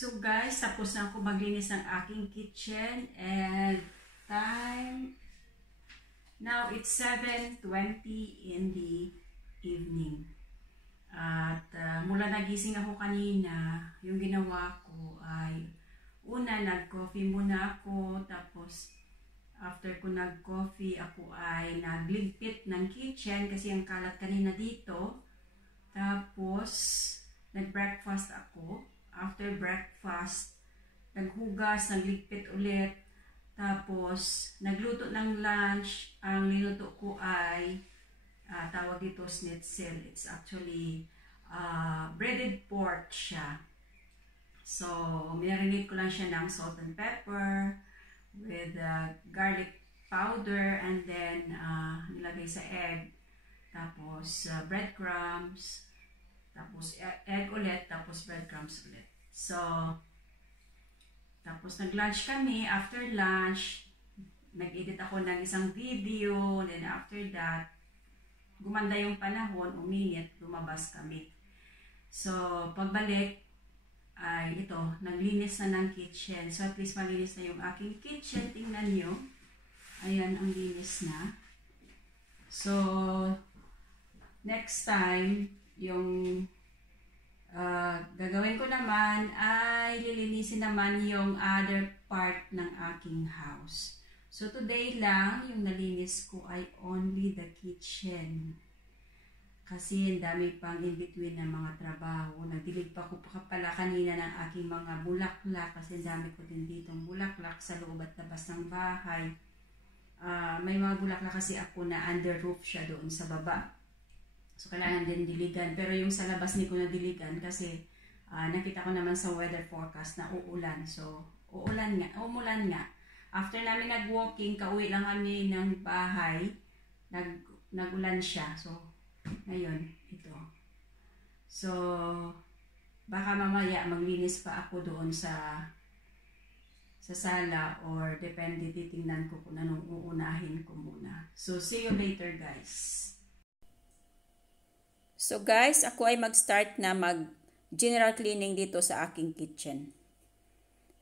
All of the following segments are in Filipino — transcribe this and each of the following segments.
So guys, tapos na ako maglinis ng aking kitchen and time, now it's 7:20 in the evening. At mula nagising ako kanina, yung ginawa ko ay una nag-coffee muna ako, tapos after ko nag-coffee ako ay nagligpit ng kitchen kasi ang kalat kanina dito. Tapos nag-breakfast ako. After breakfast, naghugas, nagligpit ulit. Tapos nagluto ng lunch. Ang niluto ko ay tawag dito schnitzel. It's actually breaded pork siya. So, minarinate ko lang siya ng salt and pepper with garlic powder and then nilagay sa egg. Tapos breadcrumbs. Tapos egg ulit. Tapos breadcrumbs ulit. So, tapos nag-lunch kami. After lunch, nag-edit ako ng isang video. Then after that, gumanda yung panahon, uminit, lumabas kami. So, pagbalik, ay ito, naglinis na ng kitchen. So, at least malinis na yung aking kitchen. Tingnan nyo. Ayan, ang linis na. So, next time, yung gagawin ko naman ay lilinisin naman yung other part ng aking house. So, today lang, yung nalinis ko ay only the kitchen. Kasi ang dami pang in-between ng mga trabaho. Nagdilig pa ko pala kanina ng aking mga bulaklak kasi ang dami ko din ditong bulaklak sa loob at labas ng bahay. May mga bulaklak kasi ako na under roof siya doon sa baba. So, kailangan din diligan. Pero yung sa labas ni ko na diligan kasi nakita ko naman sa weather forecast na uulan. So, umulan nga. After namin nag-walking, kauwi lang kami ng bahay, nagulan siya. So, ngayon, ito. So, baka mamaya maglinis pa ako doon sa sala or depende, titingnan ko kung anong uunahin ko muna. So, see you later guys. So guys, ako ay mag-start na mag-general cleaning dito sa aking kitchen.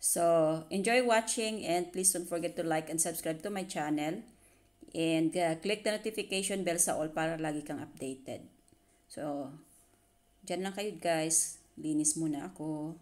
So, enjoy watching and please don't forget to like and subscribe to my channel. And click the notification bell sa all para lagi kang updated. So, dyan lang kayo guys. Linis muna ako.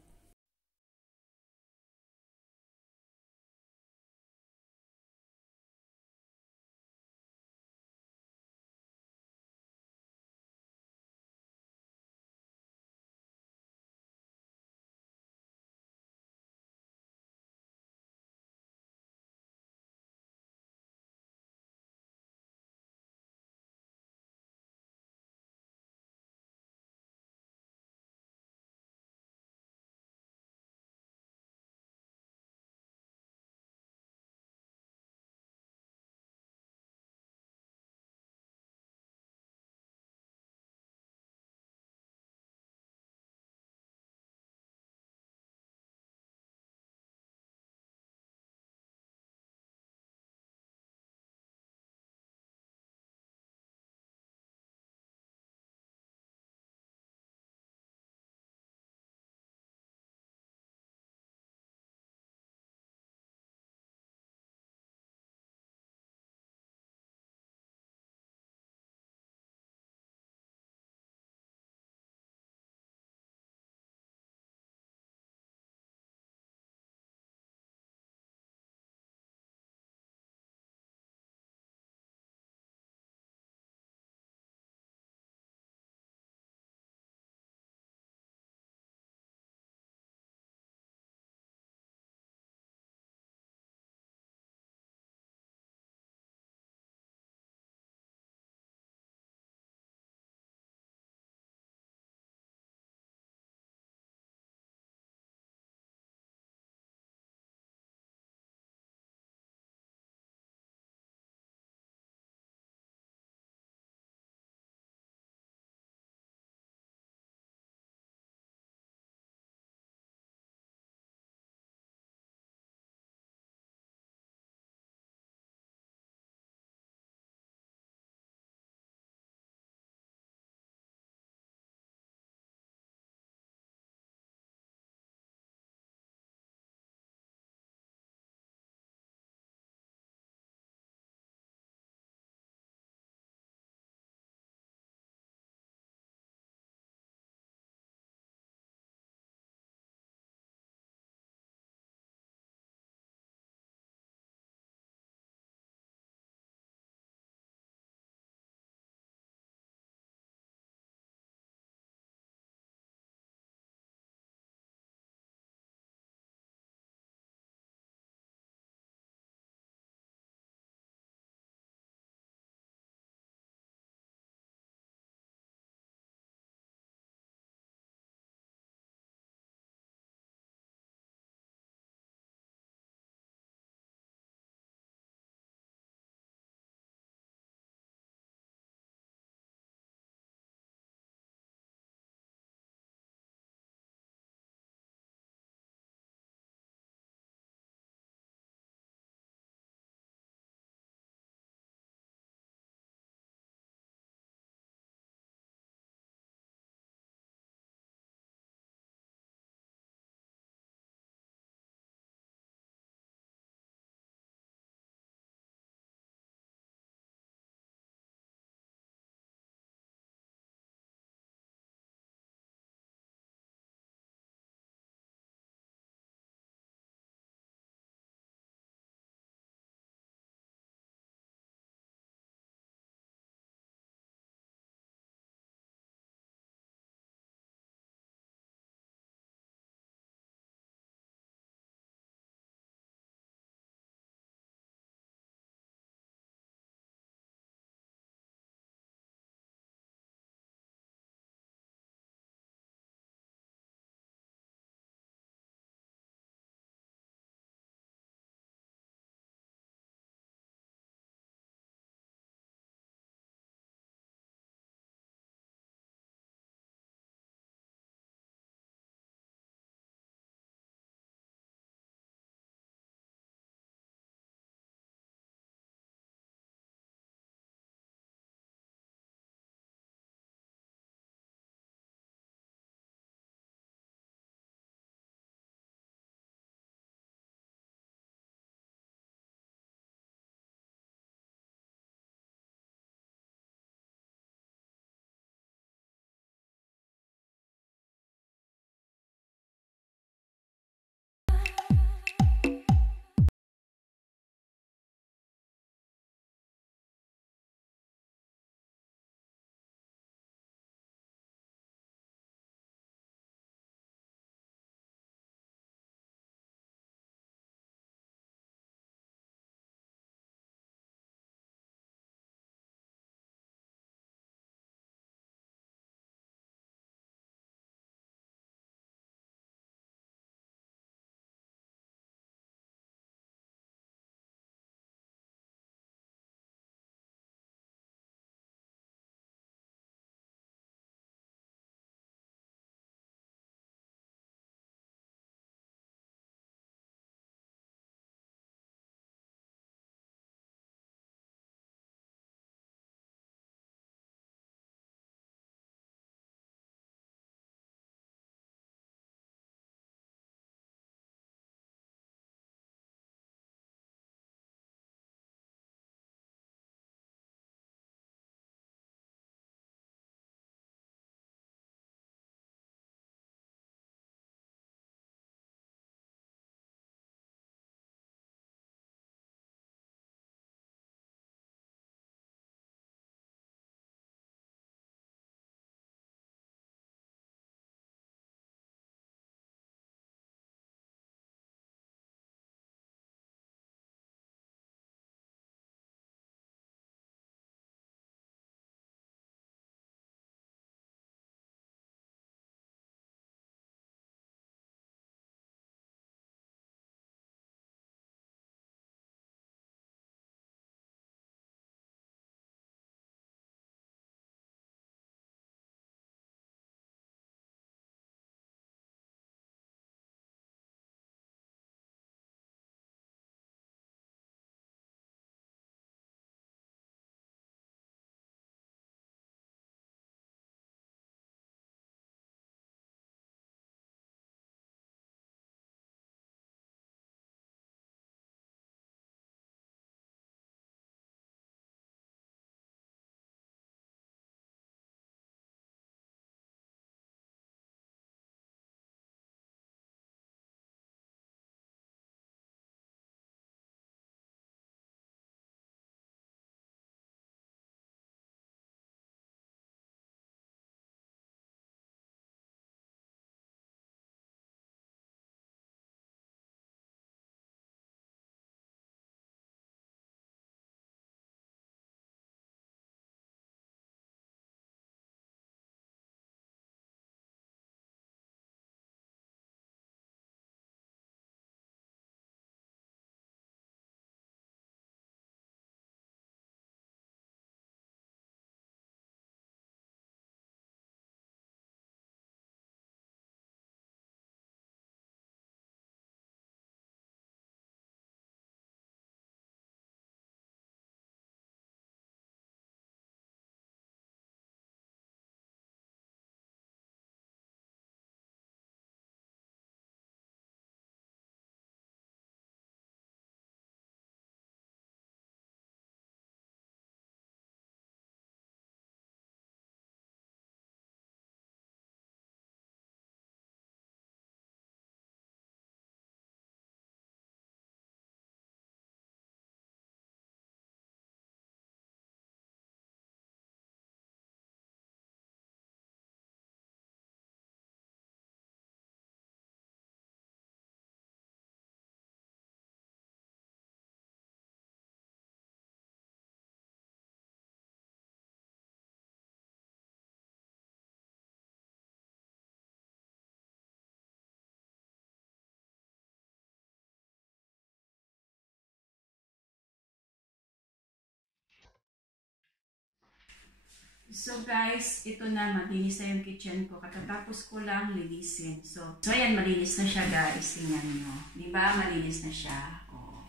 So guys, ito na, malinis na yung kitchen ko. Katatapos ko lang linisin. So ayan, malinis na siya guys. Tingnan nyo. Diba? Malinis na siya. O.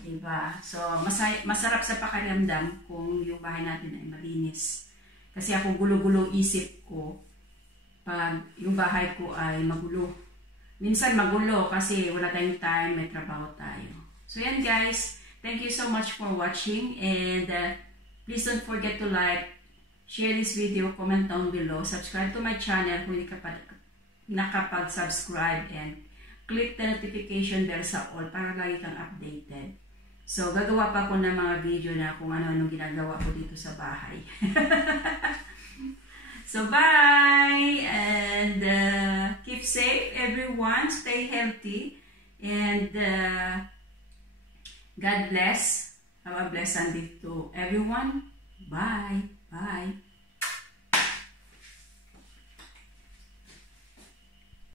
Diba? So, masarap sa pakiramdam kung yung bahay natin ay malinis. Kasi ako gulo-gulo isip ko pag yung bahay ko ay magulo. Minsan magulo kasi wala tayong time, may trabaho tayo. So yan guys, thank you so much for watching and please don't forget to like, share this video, comment down below, subscribe to my channel kung hindi ka pa nakapag-subscribe and click the notification bell sa all para lagi kang updated. So, gagawa pa ako ng mga video na kung ano-anong ginagawa ko dito sa bahay. So, bye! And keep safe, everyone. Stay healthy. And God bless. Have a blessed Sunday to everyone. Bye. Bye.